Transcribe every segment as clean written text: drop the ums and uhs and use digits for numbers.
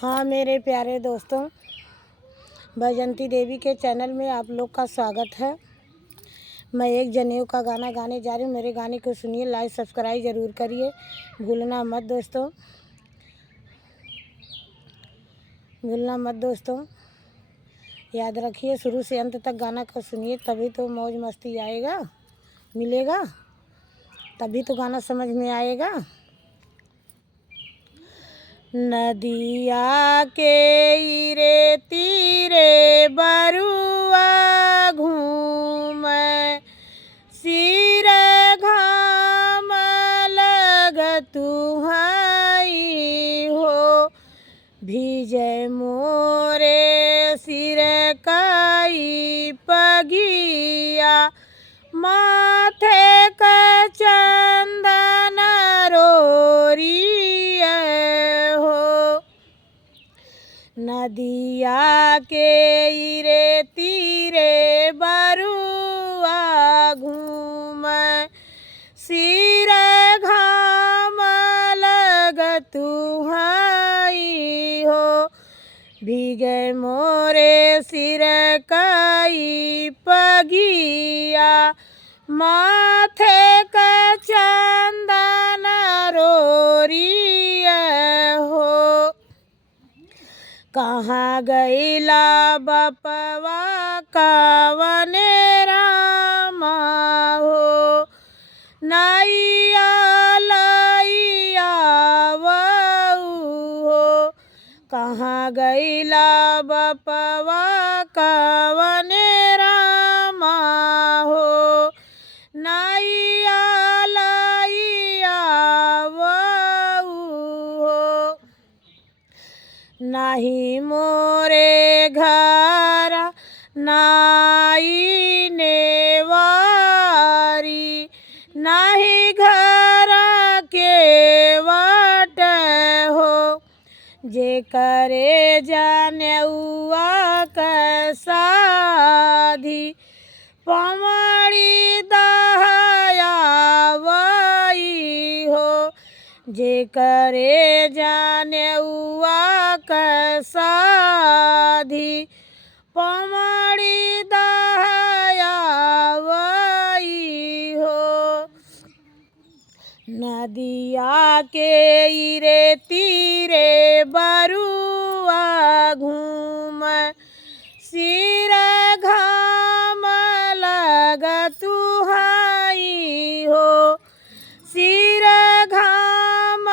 हाँ मेरे प्यारे दोस्तों, बैजंती देवी के चैनल में आप लोग का स्वागत है। मैं एक जनेऊ का गाना गाने जा रही हूँ। मेरे गाने को सुनिए, लाइक सब्सक्राइब ज़रूर करिए, भूलना मत दोस्तों, भूलना मत दोस्तों। याद रखिए, शुरू से अंत तक गाना को सुनिए, तभी तो मौज मस्ती आएगा, मिलेगा, तभी तो गाना समझ में आएगा। नदिया के इरे तीरे बरुआ घूमै, सिर घाम लगतु हई हो, भीजै मोरे सिर कई पगिया, माथे का चंदन रोरिए हो। नदिया के इरे तीरे बरुआ घूमै, सिर घाम लगतु हई हो, भीगे मोरे सिर कई पगिया, माथे का चंदन रोरिए हो। कहाँ गईला बपवा कावने रामा हो, नैया लैया वऊ हो। कहाँ गईला बपवा कावने रामा हो, नैया लैया वऊ हो। नाही मोरे घर नाई नेवारी, नाही घर के वाट हो, जे करे जनेउआ क साधी, पमड़ी दहया वई हो, जे करे जनेउआ क साधी, पमड़ी दहया वई हो। नदिया के इरे तीरे बरुआ घूमै, सिर घाम लगतु हई हो, सिर घाम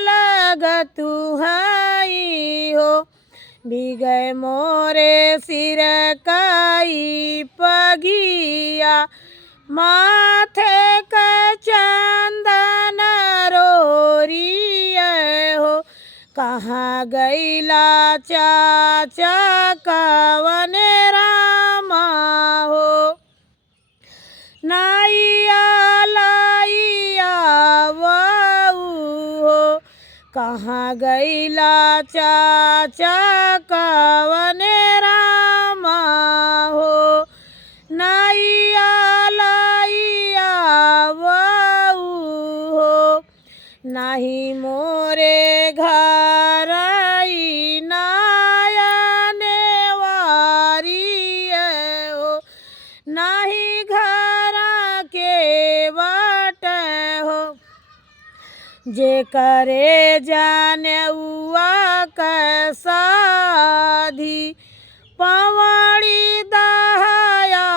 लगतु हई हो, भीगै मोरे सिर कई पगिया, माथे का चंदन रोरिए हो। कहाँ गईला चाचा कवने रामा हो, नैया लैया वऊ हो। कहाँ गईला चाचा कवने रामा हो, नैया लैया वऊ हो। नाही मोरे घर नायने वारिए हो, नाही घर के बाट हो, जे करे जनेउआ क साधी, पवड़ी दहया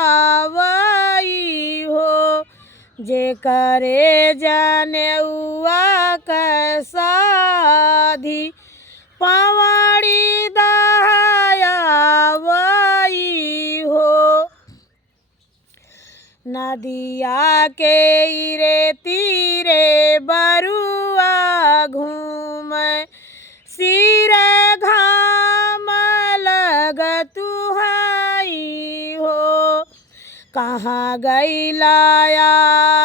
वई हो, जे करे जनेउआ क साधी, पवड़ी दहया वई हो। नदिया के इरे तीरे बरुआ घूमै, सिर घाम लगतु हई हो, कहाँ गईला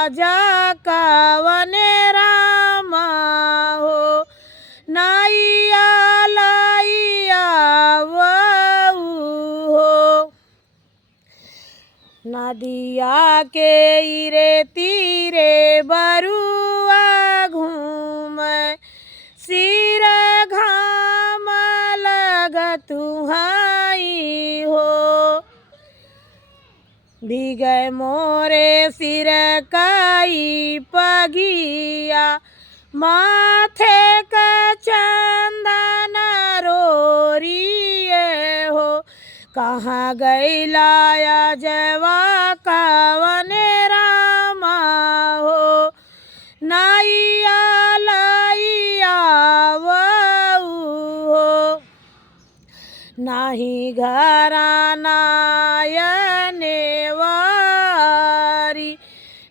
जा कवने रामा हो, नैया लैया वऊ हो। नदिया के इरे तीरे बरुआ घूमै, सिर घाम भीगे मोरे सिर काई पगिया माथे का चंदन रोरिए हो। कहाँ गैला जवा कवन रामा हो। नैया लैया वऊ हो नाही घराना वारी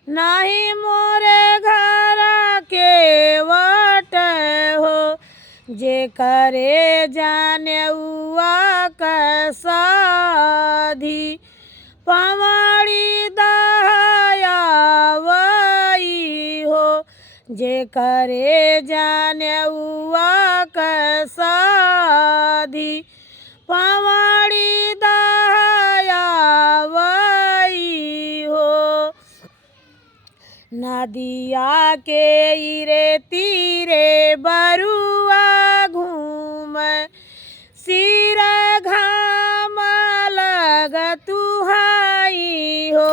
नाही मोरे घर के वट हो। जे करे जाने उआ कसाधी पवाड़ी दया वही हो। जे करे जाने उआ कसाधी पवाड़ी दया वही हो। नदिया के इरे तीरे बरुआ घूम सिर घाम लग तुहाई हो।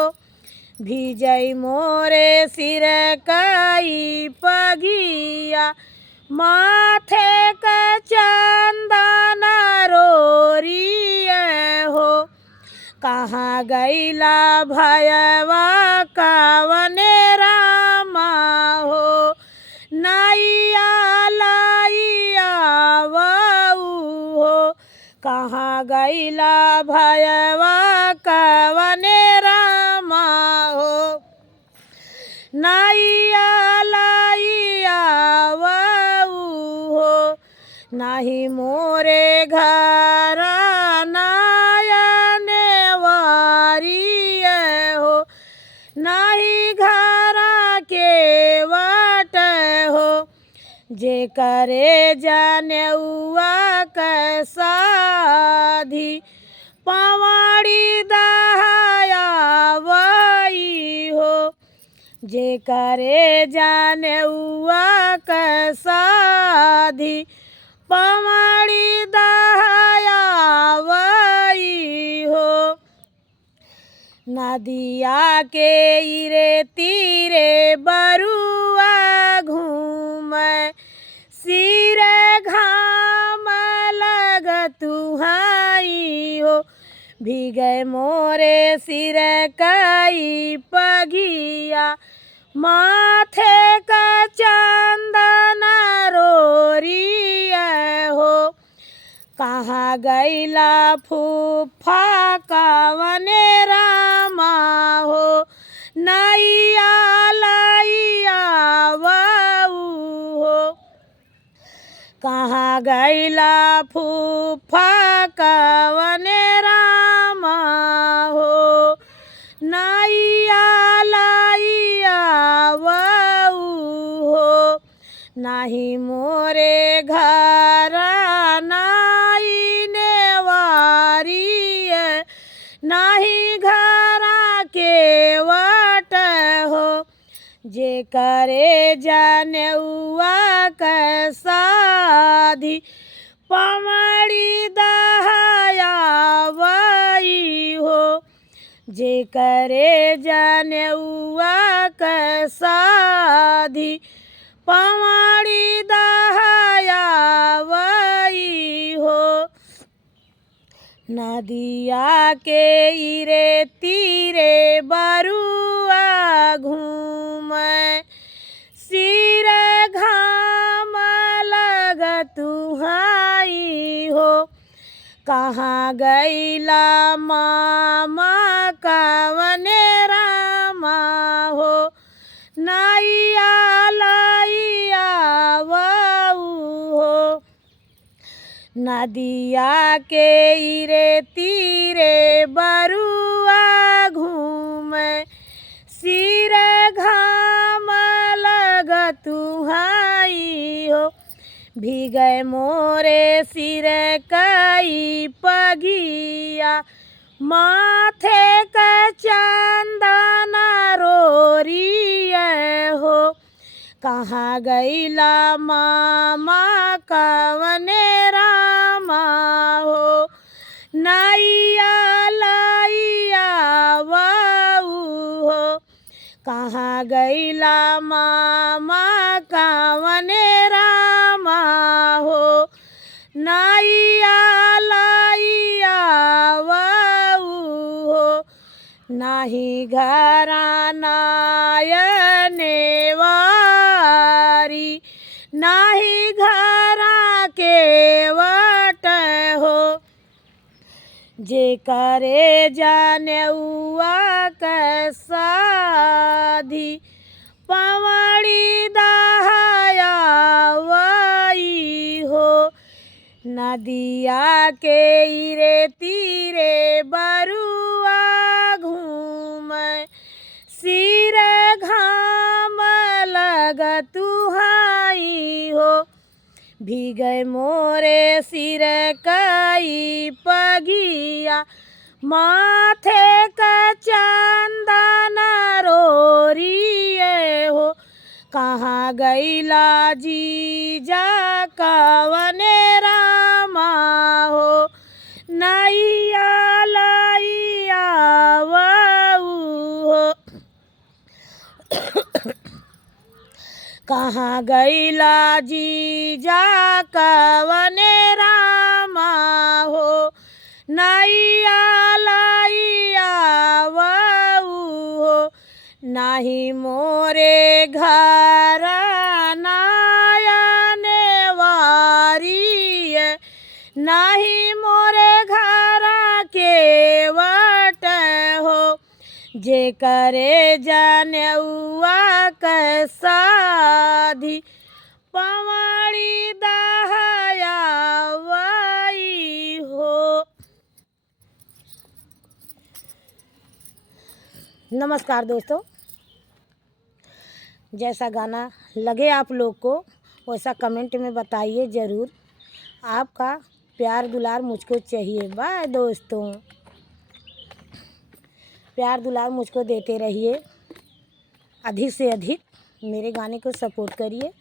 भिजई मोरे सिर काई पगिया माथे का चंदन रोरिए हो। कहाँ गैला भयवा कवने रामा हो। नैया लैया वऊ हो। कहाँ गैला भयवा कवने रामा हो। नैया लैया वऊ हो। नाही मोरे घर नायने वारी हो। नाही घर के वट हो। जे करे जाने उआ कसाधी पवाड़ी दया वही हो। जे करे जाने उआ कसाधी पवाड़ी दया वही हो। नदिया के इरे तीरे बरुआ घूम सिर घाम लग तुहाई हो। भीगे मोरे सिर काई पगिया माथे का चंदन रोरिए हो। कहाँ गैला फूफा कवने रामा हो। नैया लैया वऊ हो। कहाँ गैला फूफा कवने रामा हो। नैया लैया वऊ हो। नाही मोरे घर नाई वारी नाही घर के वट हो। जे करे जाने उआ कसाधी पवाड़ी दया वही हो। जे करे जाने उआ कसाधी पवाड़ी दया वही हो। नदिया के इरे तीरे बरुआ घूम सिर घाम लग तुहाई हो। कहाँ गैला मामा कवने रामा हो। नैया लैया वऊ हो। नदिया के इरे तीरे बरुआ घूम सिर घाम लग तुहाई हो। भीगे मोरे सिर काई पगिया माथे का चंदन रोरिए हो। कहाँ गैला मामा कवने रामा हो। नैया लैया कहाँ गईला मामा कावने रामा हो, नाइया लाइया वाऊ हो, नाही घरा नायने वारी, नाही घरा के वट हो, जे करे जाने उआ कैसाधी, पवड़ी दहाया वही हो, नदिया के इरे तीरे बरुआ घूम, सिर घाम लगतुहाई हो, भीगे मोरे सिर कई पगिया, माथे का चंदन रोरिए हो, कहाँ गईला जीजा कवने रामा हो, नैया लैया वाऊ हो, कहाँ गईला जीजा कवने रामा हो, नैया लैया वाऊ हो, नाही मोरे घर नायने वारी, नाही मोरे घर के वट हो, जे करे जनेउआ कैसाधी, पवड़ी दहाया वही हो। नमस्कार दोस्तों, जैसा गाना लगे आप लोग को वैसा कमेंट में बताइए ज़रूर। आपका प्यार दुलार मुझको चाहिए। बाय दोस्तों, प्यार दुलार मुझको देते रहिए, अधिक से अधिक मेरे गाने को सपोर्ट करिए,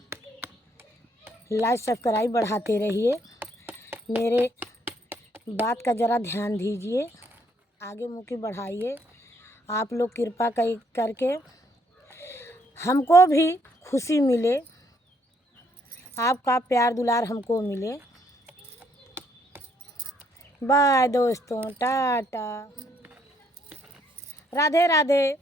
लाइक सब्सक्राइब बढ़ाते रहिए, मेरे बात का ज़रा ध्यान दीजिए, आगे मुखी बढ़ाइए। आप लोग कृपा करके हमको भी खुशी मिले, आपका प्यार दुलार हमको मिले। बाय दोस्तों, टाटा, राधे राधे।